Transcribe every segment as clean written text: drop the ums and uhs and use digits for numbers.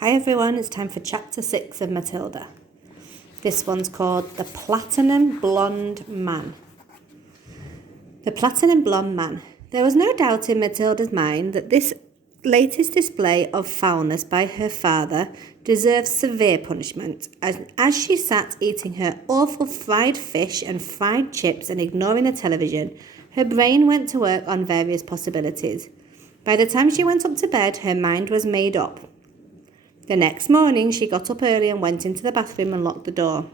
Hi everyone, it's time for chapter 6 of Matilda. This one's called The Platinum Blonde Man. The Platinum Blonde Man. There was no doubt in Matilda's mind that this latest display of foulness by her father deserved severe punishment. As she sat eating her awful fried fish and fried chips and ignoring the television, her brain went to work on various possibilities. By the time she went up to bed, her mind was made up. The next morning, she got up early and went into the bathroom and locked the door.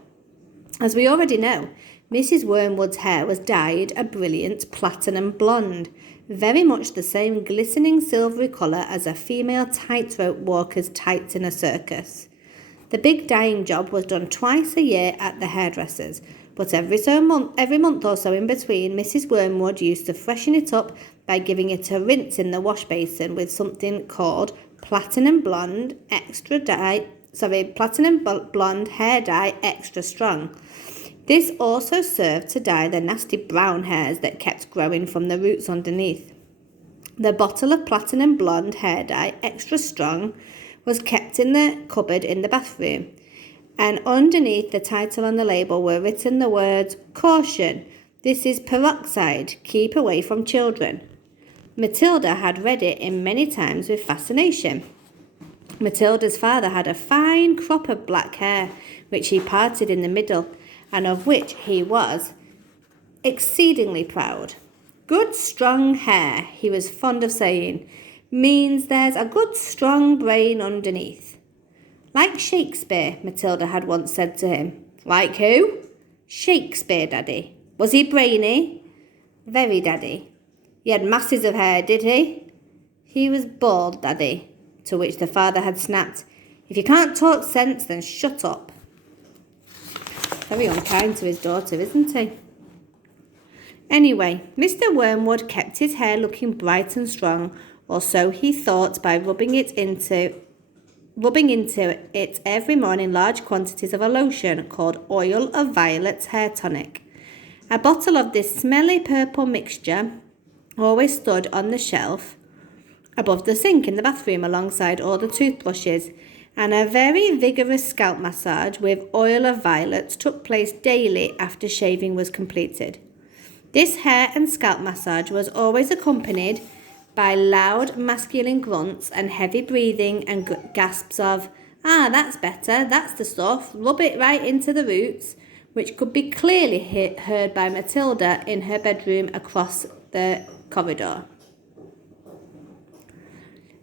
As we already know, Mrs. Wormwood's hair was dyed a brilliant platinum blonde, very much the same glistening silvery colour as a female tightrope walker's tights in a circus. The big dyeing job was done twice a year at the hairdresser's, but every month or so in between, Mrs. Wormwood used to freshen it up by giving it a rinse in the wash basin with something called Platinum Blonde Hair Dye Extra Strong. This also served to dye the nasty brown hairs that kept growing from the roots underneath. The bottle of Platinum Blonde Hair Dye Extra Strong was kept in the cupboard in the bathroom, and underneath the title on the label were written the words, "Caution, this is peroxide, keep away from children." Matilda had read it in many times with fascination. Matilda's father had a fine crop of black hair, which he parted in the middle, and of which he was exceedingly proud. Good strong hair, he was fond of saying, means there's a good strong brain underneath. Like Shakespeare, Matilda had once said to him. Like who? Shakespeare, Daddy. Was he brainy? Very, Daddy. He had masses of hair, did he? He was bald, Daddy. To which the father had snapped, "If you can't talk sense, then shut up." Very unkind to his daughter, isn't he? Anyway, Mr. Wormwood kept his hair looking bright and strong, or so he thought, by rubbing into it every morning large quantities of a lotion called Oil of Violets Hair Tonic. A bottle of this smelly purple mixture always stood on the shelf above the sink in the bathroom alongside all the toothbrushes, and a very vigorous scalp massage with oil of violets took place daily after shaving was completed. This hair and scalp massage was always accompanied by loud masculine grunts and heavy breathing and gasps of, "Ah, that's better, that's the stuff, rub it right into the roots," which could be clearly heard by Matilda in her bedroom across the corridor.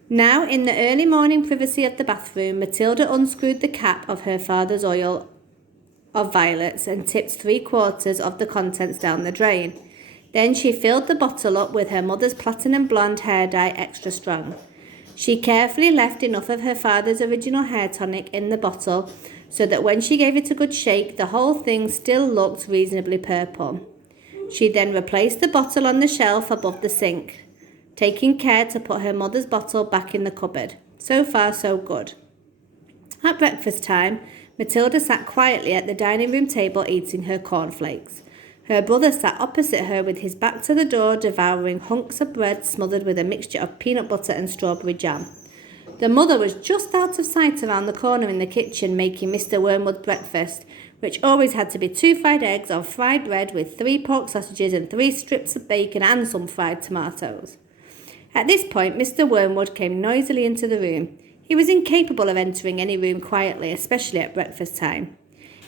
Now, in the early morning privacy of the bathroom, Matilda unscrewed the cap of her father's oil of violets and tipped 3/4 of the contents down the drain. Then she filled the bottle up with her mother's platinum blonde hair dye extra strong. She carefully left enough of her father's original hair tonic in the bottle so that when she gave it a good shake, the whole thing still looked reasonably purple. She then replaced the bottle on the shelf above the sink, taking care to put her mother's bottle back in the cupboard. So far, so good. At breakfast time, Matilda sat quietly at the dining room table eating her cornflakes. Her brother sat opposite her with his back to the door, devouring hunks of bread smothered with a mixture of peanut butter and strawberry jam. The mother was just out of sight around the corner in the kitchen making Mr. Wormwood's breakfast, which always had to be 2 fried eggs on fried bread with 3 pork sausages and 3 strips of bacon and some fried tomatoes. At this point, Mr. Wormwood came noisily into the room. He was incapable of entering any room quietly, especially at breakfast time.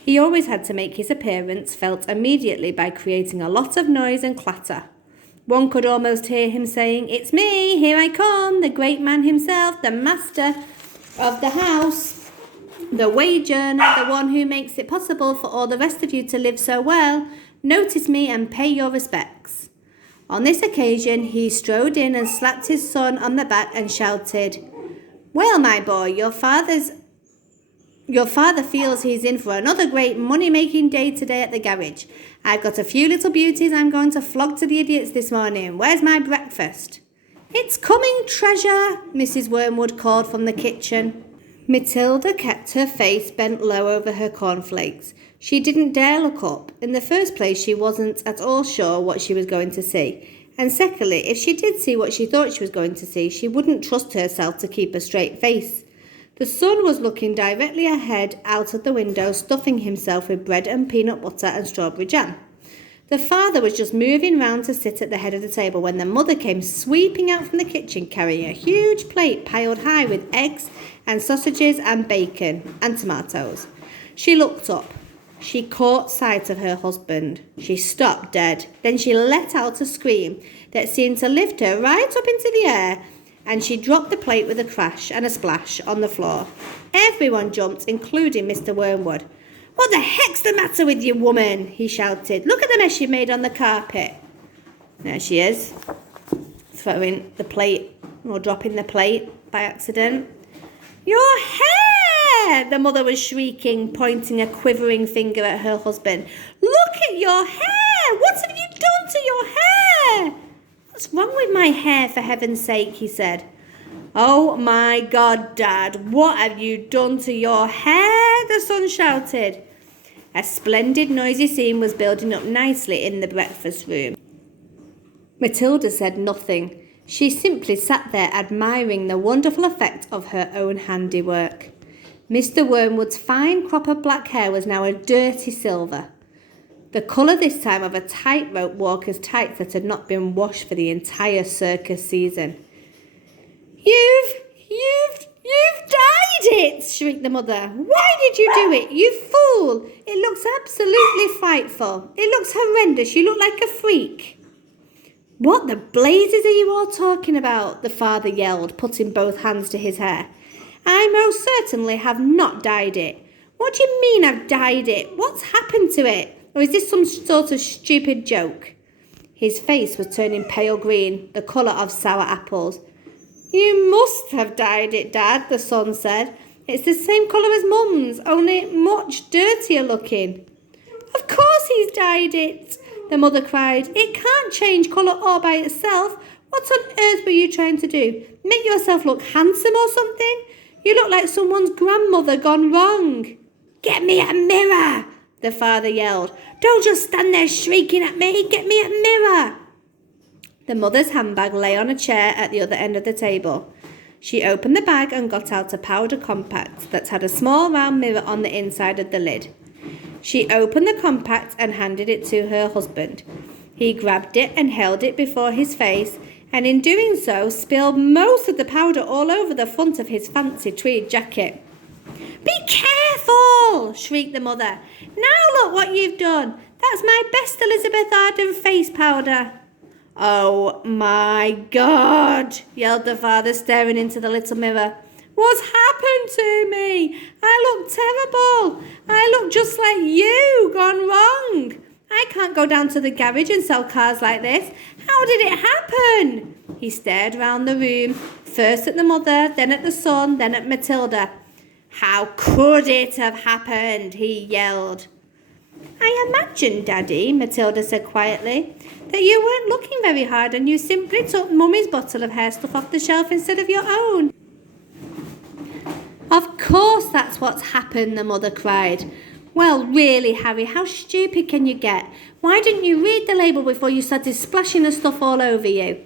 He always had to make his appearance felt immediately by creating a lot of noise and clatter. One could almost hear him saying, "It's me, here I come, the great man himself, the master of the house, the wage earner, the one who makes it possible for all the rest of you to live so well. Notice me and pay your respects." On this occasion, he strode in and slapped his son on the back and shouted, "Well, my boy, your father feels he's in for another great money-making day today at the garage. I've got a few little beauties I'm going to flog to the idiots this morning. Where's my breakfast?" "It's coming, treasure," Mrs. Wormwood called from the kitchen. Matilda kept her face bent low over her cornflakes. She didn't dare look up. In the first place, she wasn't at all sure what she was going to see. And secondly, if she did see what she thought she was going to see, she wouldn't trust herself to keep a straight face. The son was looking directly ahead out of the window, stuffing himself with bread and peanut butter and strawberry jam. The father was just moving round to sit at the head of the table when the mother came sweeping out from the kitchen carrying a huge plate piled high with eggs and sausages and bacon and tomatoes. She looked up. She caught sight of her husband. She stopped dead. Then she let out a scream that seemed to lift her right up into the air, and she dropped the plate with a crash and a splash on the floor. Everyone jumped, including Mr. Wormwood. "What the heck's the matter with you, woman?" he shouted. "Look at the mess you made on the carpet." There she is, throwing the plate or dropping the plate by accident. "Your hair!" the mother was shrieking, pointing a quivering finger at her husband. "Look at your hair! What have you done to your hair?" "What's wrong with my hair, for heaven's sake?" he said. "Oh my God, Dad, what have you done to your hair?" the son shouted. A splendid noisy scene was building up nicely in the breakfast room. Matilda said nothing. She simply sat there admiring the wonderful effect of her own handiwork. Mr. Wormwood's fine crop of black hair was now a dirty silver, the colour this time of a tightrope walker's tights that had not been washed for the entire circus season. You've dyed it!" shrieked the mother. "Why did you do it, you fool? It looks absolutely frightful. It looks horrendous. You look like a freak." "What the blazes are you all talking about?" the father yelled, putting both hands to his hair. "I most certainly have not dyed it. What do you mean I've dyed it? What's happened to it? Or is this some sort of stupid joke?" His face was turning pale green, the colour of sour apples. "You must have dyed it, Dad," the son said. "It's the same colour as Mum's, only much dirtier looking." "Of course he's dyed it," the mother cried. "It can't change colour all by itself. What on earth were you trying to do? Make yourself look handsome or something? You look like someone's grandmother gone wrong." "Get me a mirror," the father yelled. "Don't just stand there shrieking at me. Get me a mirror." The mother's handbag lay on a chair at the other end of the table. She opened the bag and got out a powder compact that had a small round mirror on the inside of the lid. She opened the compact and handed it to her husband. He grabbed it and held it before his face, and in doing so spilled most of the powder all over the front of his fancy tweed jacket. "Be careful!" shrieked the mother. "Now look what you've done. That's my best Elizabeth Arden face powder." "Oh my God!" yelled the father, staring into the little mirror. "What's happened to me? I look terrible. I look just like you, gone wrong. I can't go down to the garage and sell cars like this. How did it happen?" He stared round the room, first at the mother, then at the son, then at Matilda. "How could it have happened?" he yelled. "I imagine, Daddy," Matilda said quietly, "that you weren't looking very hard and you simply took Mummy's bottle of hair stuff off the shelf instead of your own." "Of course that's what's happened," the mother cried. "Well, really, Harry, how stupid can you get? Why didn't you read the label before you started splashing the stuff all over you?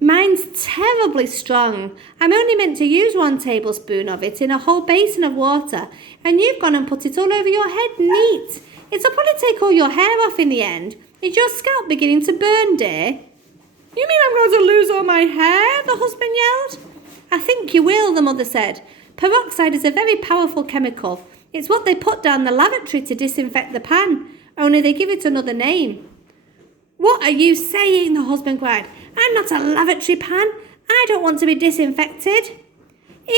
Mine's terribly strong. I'm only meant to use 1 tablespoon of it in a whole basin of water, and you've gone and put it all over your head neat. It'll probably take all your hair off in the end. Is your scalp beginning to burn, dear?" "You mean I'm going to lose all my hair?" the husband yelled. "I think you will," the mother said. "Peroxide is a very powerful chemical. It's what they put down the lavatory to disinfect the pan, only they give it another name." "What are you saying?" the husband cried. "I'm not a lavatory pan. I don't want to be disinfected."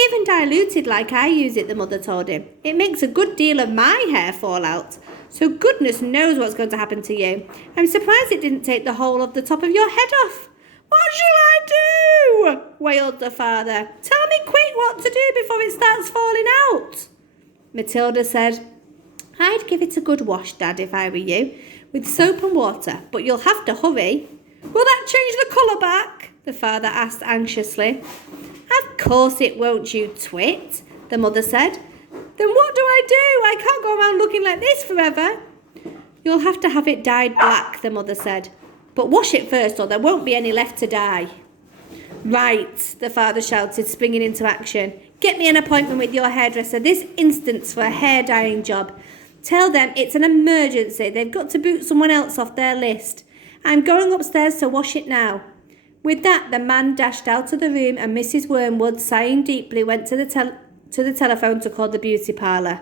"Even diluted like I use it," the mother told him. "It makes a good deal of my hair fall out. So goodness knows what's going to happen to you. I'm surprised it didn't take the whole of the top of your head off." "What shall I do?" wailed the father. "Tell me quick what to do before it starts falling out." Matilda said, "I'd give it a good wash, Dad, if I were you, with soap and water, but you'll have to hurry." "Will that change the colour back?" the father asked anxiously. "Of course it won't, you twit," the mother said. "Then what do I do? I can't go around looking like this forever." "You'll have to have it dyed black," the mother said. "But wash it first or there won't be any left to dye." Right, the father shouted, springing into action. Get me an appointment with your hairdresser this instant for a hair dyeing job. Tell them it's an emergency. They've got to boot someone else off their list. I'm going upstairs to wash it now. With that, the man dashed out of the room and Mrs. Wormwood, sighing deeply, went to the telephone to call the beauty parlour.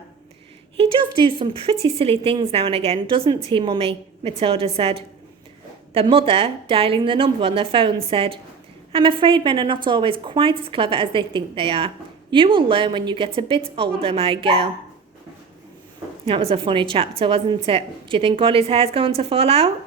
He does do some pretty silly things now and again, doesn't he, Mummy? Matilda said. The mother, dialing the number on the phone, said, I'm afraid men are not always quite as clever as they think they are. You will learn when you get a bit older, my girl. That was a funny chapter, wasn't it? Do you think all his hair's going to fall out?